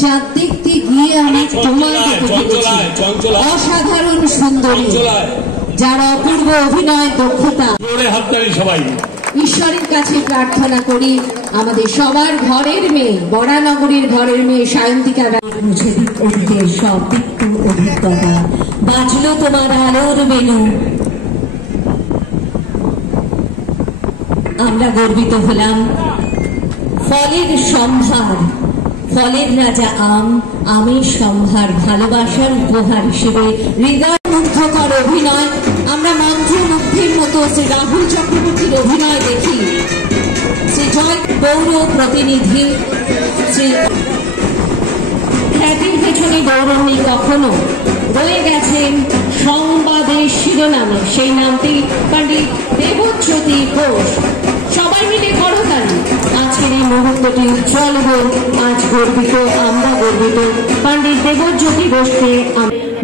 চাঁদ দেখতে গিয়ে আমি তোমাকে অসাধারণ সুন্দরী, যার অপূর্ব অভিনয় দক্ষতা। সবাই ঈশ্বরের কাছে প্রার্থনা করি আমাদের সবার ঘরের মেয়ে, বরানগরের ঘরের মেয়ে সায়ন্তিকা মুছে দিক সব তিক্ত অভিজ্ঞতা। বাজলো তোমার আলোর বেনু, আমরা গর্বিত হলাম। ফলের সম্ভার, ফলের রাজা আম, আমের সম্ভার ভালোবাসার উপহার হিসেবে হৃদয় মুগ্ধকর অভিনয়। আমরা মন্ত্রমুগ্ধের মতো শ্রী রাহুল চক্রবর্তীর অভিনয় দেখি। শ্রী জয় পৌর প্রতিনিধি শ্রী খ্যাতির পেছনে গৌরবী কখনো রয়ে গেছেন সংবাদের শিরোনামে, সেই নামটি পণ্ডিত দেবজ্যোতি ঘোষ। সবাই মিলে করতালি। আজকের এই মুহূর্তটি উজ্জ্বল হোক, আজ গর্বিত, আমরা গর্বিত পণ্ডিত দেবজ্যোতি ঘোষকে।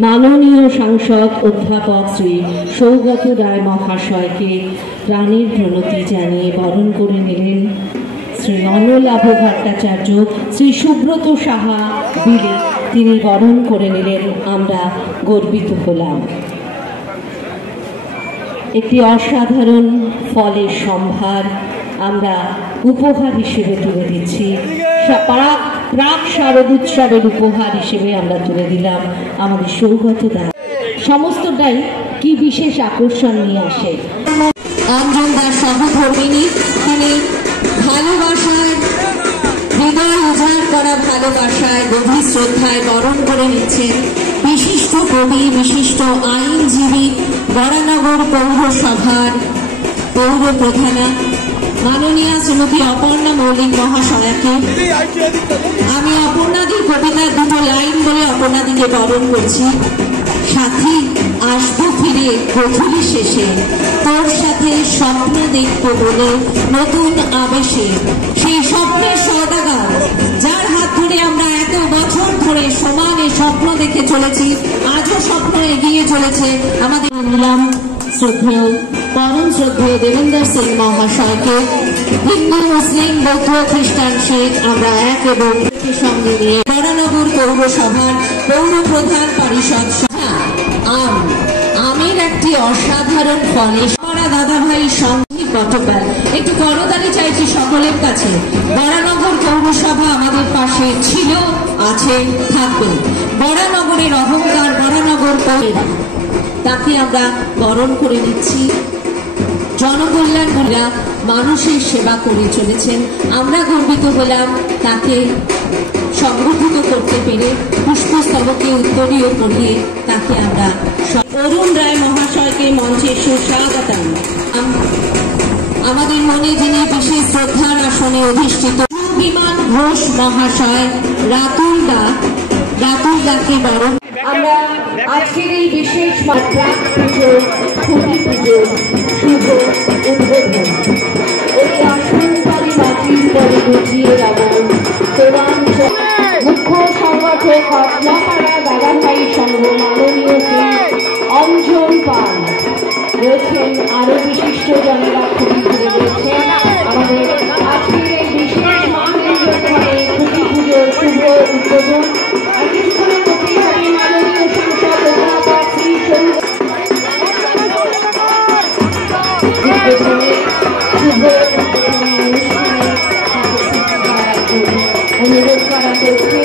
মাননীয় সাংসদ অধ্যাপক শ্রী সৌগত রায় মহাশয়কে প্রাণের প্রণতি জানিয়ে বরণ করে নিলেন শ্রী অনলাভ ভট্টাচার্য, শ্রী সুব্রত সাহা বিলে তিনি বরণ করে নিলেন। আমরা গর্বিত হলাম। একটি অসাধারণ ফলের সম্ভার আমরা উপহার হিসেবে তুলে দিচ্ছি। প্রাক শারদোৎসবের উপহার হিসেবে আমরা তুলে দিলাম আমাদের সৌগত দা। সমস্তটাই কি বিশেষ আকর্ষণ নিয়ে আসে। অঞ্জন দাস সহধর্মিনী, তিনি ভালোবাসায়, হৃদয় উজাড় করা ভালোবাসায় গভীর শ্রদ্ধায় বরণ করে নিচ্ছেন বিশিষ্ট কবি, বিশিষ্ট আইনজীবী, বরানগর পৌরসভার পৌর প্রধানা মাননীয়া শ্রীমতী অপর্ণা মৌলিক মহাশয়াকে। আমি অপর্ণাদির কবিতার দুটো লাইন বলে অপর্ণাদিকে বরণ করছি। সাথী আসবো ফিরে গধূলি শেষে, তোর সাথে স্বপ্ন দেখবো বলে নতুন আবেশে। সেই স্বপ্নের সওদাগর, যার হাত ধরে আমরা এত বছর ধরে সমানে স্বপ্ন দেখে চলেছি, আজও স্বপ্ন এগিয়ে চলেছে আমাদের। নিলাম শ্রদ্ধেয়, পরম শ্রদ্ধেয় দেবেন্দর সিং মহাশয়কে। হিন্দু, মুসলিম, বৌদ্ধ, খ্রিস্টান, শিখ আমরা এক এবং সঙ্গে নিয়ে বরানগর পৌরসভার পৌর প্রধান পরিষদ আমের একটি অসাধারণ ফলে দাদা ভাই সঙ্গী গতকাল একটু করতালি চাইছি সকলের কাছে। বরানগর পৌরসভা আমাদের পাশে ছিল, আছে, থাকবে। বরানগরের অহংকার, বরানগর তাকে আমরা বরণ করে নিচ্ছি। জনকল্যাণরা মানুষের সেবা করে চলেছেন, আমরা গর্বিত হলাম তাকে সংগঠিত করতে পেরে। পুষ্পস্তবকে উত্তরীয় পড়িয়ে তাকে আমরা অরুণ রায় মহাশয়কে মঞ্চে সুস্বাগতম। আমাদের মনে যিনি বিশেষ শ্রদ্ধার আসনে অধিষ্ঠিত বিমান ঘোষ মহাশয়, রাতুল দাকে বরণ। আমরা আজকের এই বিশেষ পুজো, খুঁটি পুজো শুভ উদ্বোধন অতি আসনকারী মাটির পরে গুছিয়ে রাবণ মুখ্য সংগঠক হতলাপাড়া দাদাভাই সংঘ মাননীয় শ্রী অঞ্জন পাল রয়েছেন। আরো বিশিষ্ট জনেরা খুঁটি ঘুরে রয়েছেন। আমাদের আজকের এই বিশেষ মাহফিল খুঁটি পুজোর শুভ উদ্বোধন আর কিছুক্ষণের মধ্যেই হবে মাননীয় সাংসদ অধ্যাপক শ্রী অনুরোধ করা হচ্ছে।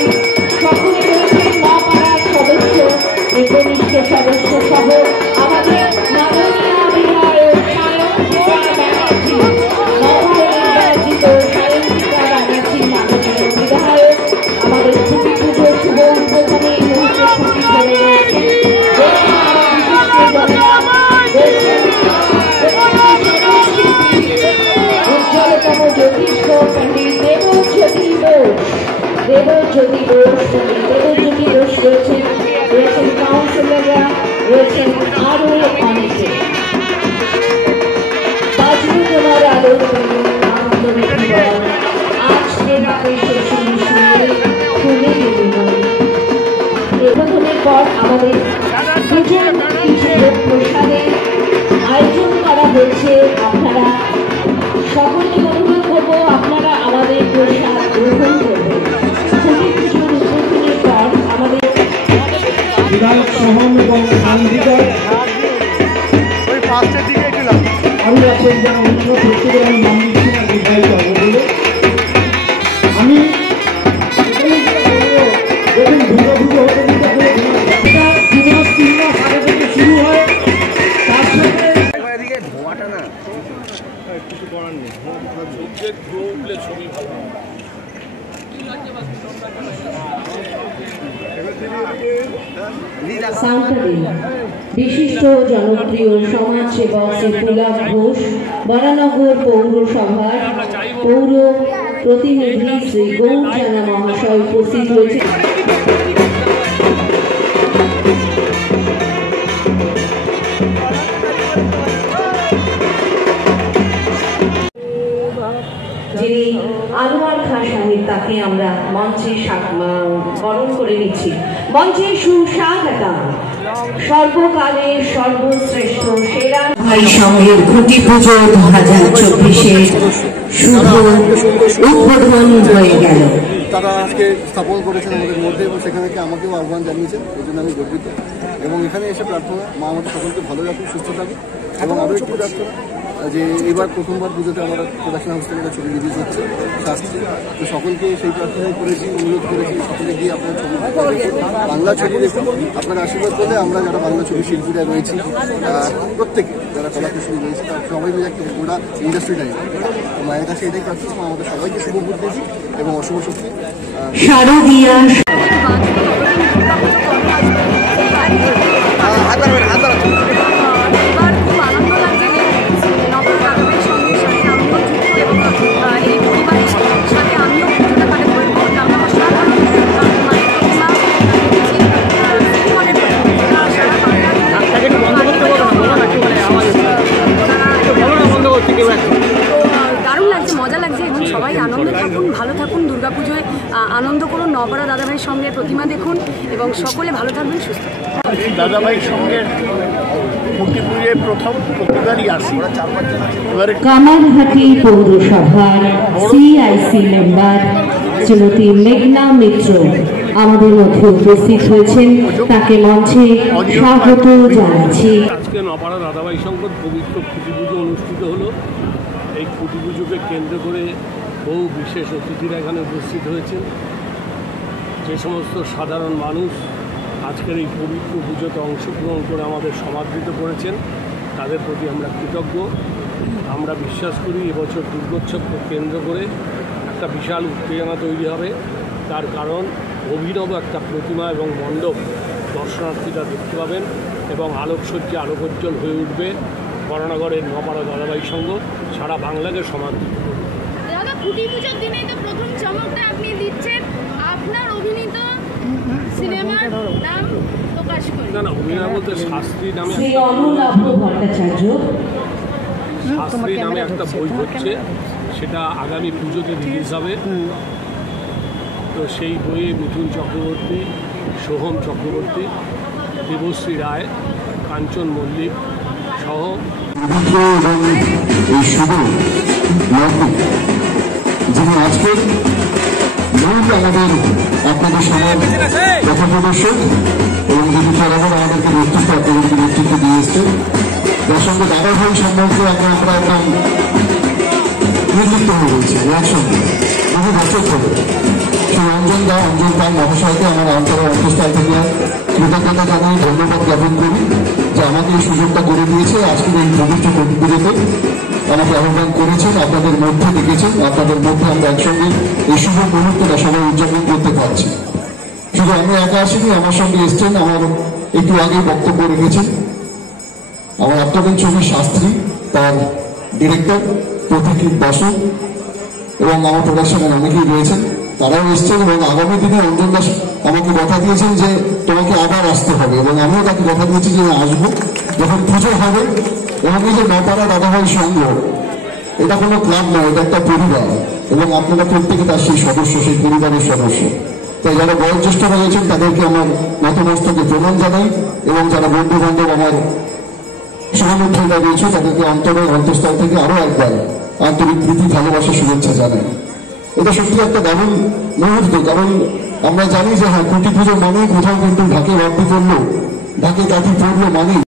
সকলে রয়েছেন মহাপাড়ার সদস্য, একনিষ্ঠ সদস্য সহ আমাদের মাননীয় বিধায়ক সায়ন্তিকা ব্যানার্জি, নবনির্বাচিত সায়ন্তিকা ব্যানার্জি মাননীয় বিধায়ক আমাদের খুঁটি পুজোর শুভ উদ্বোধনে এই মুহূর্তে খুঁটি ধরে রয়েছেন। উজ্জ্বলতম জ্যোতিষ পণ্ডিত দেবজ্যোতি ঘোষ রয়েছেন কাউন্সিলররা, রয়েছেন আরো অনেকে। বাজলো তোমার আলোর আজকের উদ্বোধনের পর আমাদের দুজন প্রসাদের আয়োজন করা হয়েছে। আপনারা সকলকে অনুরোধ করবো আপনারা আমাদের প্রসাদ সহন এবং শান্তিকর আরো আছেন যারা অন্য প্রত্যেকের আমি নাম দিচ্ছি না বিবাহিত হবে বলে আমি দেখুন দুর্গাপুজো হতে দিতে হবে 2 মাস 3 মাস আগে থেকে শুরু হয় তার সাথে ধোঁয়াটা না কিছু করার নেই ধোঁয়া উঠলে ছবি ভালো বিশিষ্ট জনপ্রিয় সমাজসেবক শ্রী পুলক ঘোষ, বরানগর পৌরসভার পৌর প্রতিনিধি শ্রী গৌর জানা মহাশয় উপস্থিত হয়েছে। যিনি আনোয়ার খাঁ সাহেব, তাকে আমরা মঞ্চে বরণ করে নিচ্ছি। মঞ্চে সুস্বাগতম সর্বকালের সর্বশ্রেষ্ঠ সেরা ভাই সংঘের খুঁটি পুজো 2024-এর শুভ উদ্বোধন হয়ে গেল। তারা আজকে স্থাপন করেছেন আমাদের মধ্যে এবং সেখানে আমাকেও আহ্বান জানিয়েছেন, এই জন্য আমি গর্বিত। এবং এখানে এসে প্রার্থনা মা আমাদের সকলকে ভালো রাখুন, সুস্থ থাকুন। এবং আরও একটু প্রার্থনা যে এবার প্রথমবার পুজোতে আমার প্রোডাকশন হাউস থেকে একটা ছবি রিলিজ হচ্ছে শাস্ত্রী, তো সকলকে সেই প্রার্থনাই করেছি, অনুরোধ করেছি সকলে গিয়ে আপনার ছবি বাংলা ছবি দেখুন। আপনারা আশীর্বাদ করলে আমরা যারা বাংলা ছবি শিল্পীরা রয়েছি প্রত্যেকে যারা কলাকুশলী রয়েছে তারা সবাই মিলে একটা গোটা ইন্ডাস্ট্রি লাইন, তো মায়ের কাছে এটাই প্রার্থনা আমাদের সবাইকে শুভ বুদ্ধি এবং অশুভ শক্তি সবাই আনন্দে থাকুন, ভালো থাকুন, দুর্গাপুজোয় আনন্দ করুন, নবরা দাদাভাইয়ের সঙ্গে প্রতিমা দেখুন এবং সকলে ভালো থাকবেন, সুস্থ থাকবেন। দাদাভাইয়ের সঙ্গে খুঁটি পুজোয় প্রথম প্রতিবারই আসি। কামারহাটি পৌরসভার সিআইসি মেম্বার শ্রীমতী মেঘনা মিত্র আমাদের মধ্যে উপস্থিত হয়েছেন, তাকে মঞ্চে স্বাগত জানাচ্ছি। আজকে নপাড়া দাদাভাই সংঘর পবিত্র খুঁটি পুজো অনুষ্ঠিত হলো। এই খুঁটি পুজোকে কেন্দ্র করে বহু বিশেষ অতিথিরা এখানে উপস্থিত হয়েছেন। যে সমস্ত সাধারণ মানুষ আজকের এই পবিত্র পুজোতে অংশগ্রহণ করে আমাদের সমাদৃত করেছেন, তাদের প্রতি আমরা কৃতজ্ঞ। আমরা বিশ্বাস করি এবছর দুর্গোৎসবকে কেন্দ্র করে একটা বিশাল উত্তেজনা তৈরি হবে। তার কারণ অভিনব একটা প্রতিমা এবং মণ্ডপ দর্শনার্থীরা দেখতে পাবেন এবং আলোকসজ্জা আলোকোজ্জ্বল হয়ে উঠবে। বরানগরের নপাড়া দাদাভাই সংঘ সারা বাংলাকে সমাদৃত করবে। দাদা, খুঁটি পুজোর দিনেই তো প্রথম চমকটা আপনি দিচ্ছেন আপনার অভিনীত সিনেমার নাম প্রকাশ করে। না, অভিনয় বলতে শাস্ত্রী নামে শাস্ত্রী নামে একটা বই হচ্ছে, সেটা আগামী পুজোতে রিলিজ হবে। তো সেই বইয়ে মিঠুন চক্রবর্তী, সোহম চক্রবর্তী, দেবশ্রী রায়, কাঞ্চন মল্লিক সহ এই শুভ যিনি আজকের আমাদের আপনাদের সমাজ পথপ্রদর্শক এবং যিনি বরাবর আমাদেরকে নেতৃত্ব আপনাদেরকে নেতৃত্ব দিয়ে এসছেন, যার সঙ্গে দাদাভাই সম্পর্কে আমরা একদম নেতৃত্ব হয়ে রয়েছি একসঙ্গে বহু বছর ধরে। সেই অঞ্জন পাল মহাশয়কে আমার অন্তরের অন্তঃস্থল থেকে কৃতজ্ঞতা জানাই, ধন্যবাদ জ্ঞাপন করি যে আমাকে এই সুযোগটা করে দিয়েছে। আজকের এই পবিত্র পুজোতে আমাকে আহ্বান করেছেন, আপনাদের মধ্যে দেখেছেন, আপনাদের মধ্যে আমরা একসঙ্গে এই শুভ মুহূর্তটা সবাই উদযাপন করতে পারছি। শুধু আমি একা আসিনি, আমার সঙ্গে এসছেন, আমার একটু আগে বক্তব্য রেখেছেন আমার আপনাদের ছবি শাস্ত্রী, তার ডিরেক্টর প্রতীক বাসু এবং আমার প্রোডাকশনের অনেকেই রয়েছেন, তারাও এসছেন। এবং আগামী দিনে অঞ্জন দাস আমাকে কথা দিয়েছেন যে তোমাকে আবার আসতে হবে, এবং আমিও তাকে কথা দিয়েছি যে আসবো যখন পুজো হবে। এবং এই যে নপাড়া দাদাভাই সংঘ, এটা কোনো ক্লাব নয়, এটা একটা পরিবার, এবং আপনারা প্রত্যেকে তার সেই সদস্য, সেই পরিবারের সদস্য। তাই যারা বয়োজ্যেষ্ঠ রয়েছেন তাদেরকে আমার নতমস্তকে প্রণাম জানাই, এবং যারা বন্ধু বান্ধব আমার সহানুভূতিটা রয়েছে তাদেরকে অন্তরের অন্তঃস্থল থেকে আরো একবার আন্তরিক প্রীতি, ভালোবাসা, শুভেচ্ছা জানাই। এটা সত্যি একটা দারুণ মুহূর্ত, কারণ আমরা জানি যে হ্যাঁ খুঁটি পুজো মানেই কোথাও কিন্তু ঢাকে বাড়তি পড়লো, ঢাকে কাঠি পড়লো মানেই